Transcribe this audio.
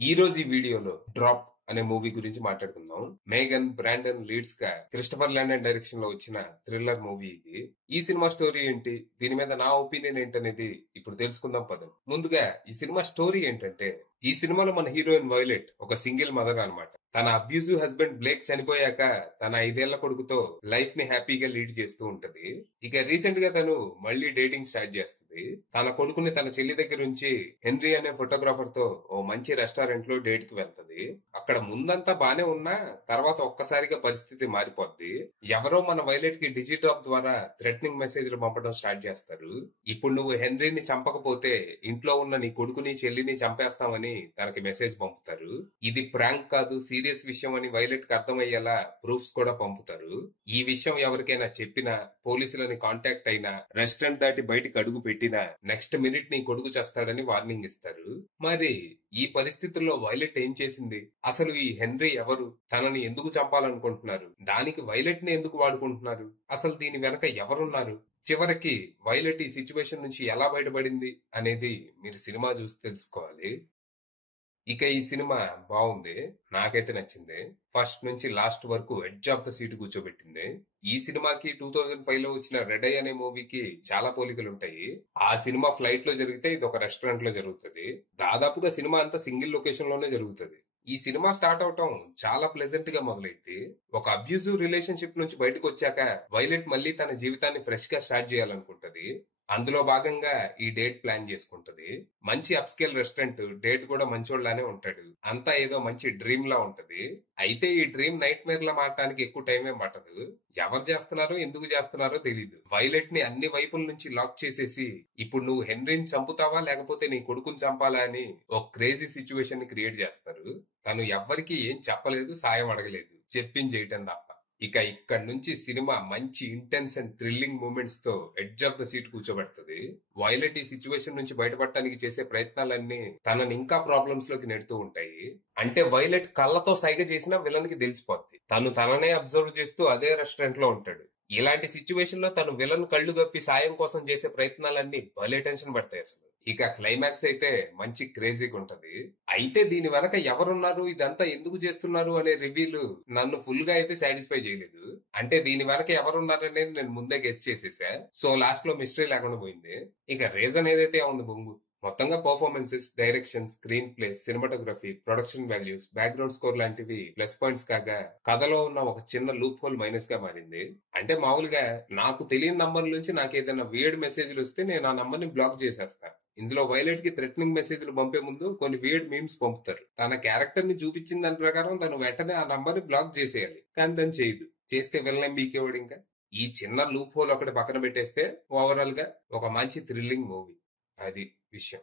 ఈ రోజు ఈ వీడియోలో డ్రాప్ అనే మూవీ గురించి మాట్లాడుకుందాం. మేగన్ బ్రాండన్ లీడ్స్ గా క్రిస్టఫర్ ల్యాండన్ డైరెక్షన్ లో వచ్చిన థ్రిల్లర్ మూవీ ఇది. ఈ సినిమా స్టోరీ ఏంటి, దీని మీద నా ఒపీనియన్ ఏంటనేది ఇప్పుడు తెలుసుకుందాం పదం. ముందుగా ఈ సినిమా స్టోరీ ఏంటంటే, ఈ సినిమాలో మన హీరోయిన్ వైలెట్ ఒక సింగిల్ మదర్ అన్నమాట. తన అబ్యూజివ్ హస్బెండ్ బ్లేక్ చనిపోయాక తన 5 ఏళ్ల కొడుకుతో లైఫ్ ని హ్యాపీగా లీడ్ చేస్తూ ఉంటది. ఇక రీసెంట్ గా తను మళ్ళీ డేటింగ్ స్టార్ట్ చేస్తుంది. తన కొడుకుని తన చెల్లి దగ్గర నుంచి హెన్రీ అనే ఫోటోగ్రాఫర్ తో ఓ మంచి రెస్టారెంట్ లో డేట్ కి వెళ్తది. అక్కడ ముందంతా బానే ఉన్నా తర్వాత ఒక్కసారిగా పరిస్థితి మారిపోద్ది. ఎవరో మన వైలెట్ కి డిజిటాప్ ద్వారా థ్రెటనింగ్ మెసేజ్లు పంపడం స్టార్ట్ చేస్తారు. ఇప్పుడు నువ్వు హెన్రీని చంపకపోతే ఇంట్లో ఉన్న నీ కొడుకుని చెల్లిని చంపేస్తామని తనకి మెసేజ్ పంపుతారు. ఇది ప్రాంక్ కాదు, సీరియస్ విషయం అని వైలెట్ కి అర్థమయ్యేలా ప్రూఫ్స్ కూడా పంపుతారు. ఈ విషయం ఎవరికైనా చెప్పినా, పోలీసులని కాంటాక్ట్ అయినా, రెస్టారెంట్ దాటి బయటికి అడుగు పెట్టినా నెక్స్ట్ మినిట్ నీ కొడుకు చేస్తాడని వార్నింగ్ ఇస్తారు. మరి ఈ పరిస్థితుల్లో వైలెట్ ఏం చేసింది? అసలు ఈ హెన్రీ ఎవరు? తనని ఎందుకు చంపాలనుకుంటున్నారు? దానికి వైలెట్ ని ఎందుకు వాడుకుంటున్నారు? అసలు దీని వెనక ఎవరున్నారు? చివరికి వైలెట్ ఈ సిచ్యువేషన్ నుంచి ఎలా బయటపడింది అనేది మీరు సినిమా చూసి తెలుసుకోవాలి. ఇక ఈ సినిమా బాగుంది, నాకైతే నచ్చింది. ఫస్ట్ నుంచి లాస్ట్ వరకు ఎడ్జ్ ఆఫ్ ద సీట్ కూర్చోబెట్టింది. ఈ సినిమాకి 2005 లో వచ్చిన రెడ్ ఐ అనే మూవీకి చాలా పోలికలు ఉంటాయి. ఆ సినిమా ఫ్లైట్ లో జరిగితే ఇది ఒక రెస్టారెంట్ లో జరుగుతుంది. దాదాపుగా సినిమా అంతా సింగిల్ లొకేషన్ లోనే జరుగుతుంది. ఈ సినిమా స్టార్ట్ అవటం చాలా ప్లెజెంట్ గా మొదలైంది. ఒక అబ్యూజివ్ రిలేషన్షిప్ నుంచి బయటకు వచ్చాక వైలెట్ మళ్ళీ తన జీవితాన్ని ఫ్రెష్ గా స్టార్ట్ చేయాలనుకుంటది. అందులో భాగంగా ఈ డేట్ ప్లాన్ చేసుకుంటది. మంచి అప్స్కేల్ రెస్టారెంట్, డేట్ కూడా మంచోళ్లానే ఉంటాడు. అంతా ఏదో మంచి డ్రీమ్ లా ఉంటది. అయితే ఈ డ్రీమ్ నైట్ మేర్ లా మారటానికి ఎక్కువ టైం ఏం పట్టదు. ఎవరు చేస్తున్నారో ఎందుకు చేస్తున్నారో తెలీదు. వైలెట్ ని అన్ని వైపుల నుంచి లాక్ చేసేసి ఇప్పుడు నువ్వు హెన్రీని చంపుతావా లేకపోతే నీ కొడుకుని చంపాలా అని ఒక క్రేజీ సిచ్యువేషన్ ని క్రియేట్ చేస్తారు. తను ఎవ్వరికి ఏం చెప్పలేదు, సాయం అడగలేదు, చెప్పింది చేయటం తప్ప. ఇక ఇక్కడ నుంచి సినిమా మంచి ఇంటెన్స్ అండ్ థ్రిల్లింగ్ మూమెంట్స్ తో ఎడ్జ్ ఆఫ్ ద సీట్ కూర్చోబెడుతుంది. వైలెట్ ఈ సిచ్యువేషన్ నుంచి బయటపడటానికి చేసే ప్రయత్నాలన్నీ తనని ఇంకా ప్రాబ్లమ్స్ లోకి నెడుతూ ఉంటాయి. అంటే వైలెట్ కళ్ళతో సైగ చేసినా విలన్ కి తెలిసిపోద్ది. తను తననే అబ్జర్వ్ చేస్తూ అదే రెస్టారెంట్ లో ఉంటాడు. ఇలాంటి సిచ్యువేషన్ లో తను విలన్ కళ్ళు గప్పి సాయం కోసం చేసే ప్రయత్నాలన్నీ భలే టెన్షన్ పడతాయి అసలు. ఇక క్లైమాక్స్ అయితే మంచి క్రేజీగా ఉంటది. అయితే దీని వెనక ఎవరున్నారు, ఇదంతా ఎందుకు చేస్తున్నారు అనే రివ్యూలు నన్ను ఫుల్ గా అయితే సాటిస్ఫై చేయలేదు. అంటే దీని వెనక ఎవరున్నారు అనేది నేను ముందే గెస్ చేసేసా. సో లాస్ట్ లో మిస్టరీ లేకుండా పోయింది. ఇక రీజన్ ఏదైతే ఉంది బొంగు. మొత్తంగా performances, direction, screen play, cinematography, production values, background score లాంటివి ప్లస్ పాయింట్స్ కాగా కథలో ఉన్న ఒక చిన్న లూప్ హోల్ మైనస్ గా మారింది. అంటే మామూలుగా నాకు తెలియని నంబర్ నుంచి నాకు ఏదైనా వియర్డ్ మెసేజ్లు వస్తే నేను ఆ నంబర్ ని బ్లాక్ చేసేస్తా. ఇందులో వైలెట్ కి థ్రెటనింగ్ మెసేజ్లు పంపే ముందు కొన్ని వియర్డ్ మీమ్స్ పంపుతారు. తన క్యారెక్టర్ ని చూపించిన దాని ప్రకారం తను వెంటనే ఆ నంబర్ ని బ్లాక్ చేసేయాలి. కానీ దాన్ని చేయదు. చేస్తే విలన్ బీకేవాడు. ఇంకా ఈ చిన్న లూప్ హోల్ ఒకటి పక్కన పెట్టేస్తే ఓవరాల్ గా ఒక మంచి థ్రిల్లింగ్ మూవీ. అది విషయం.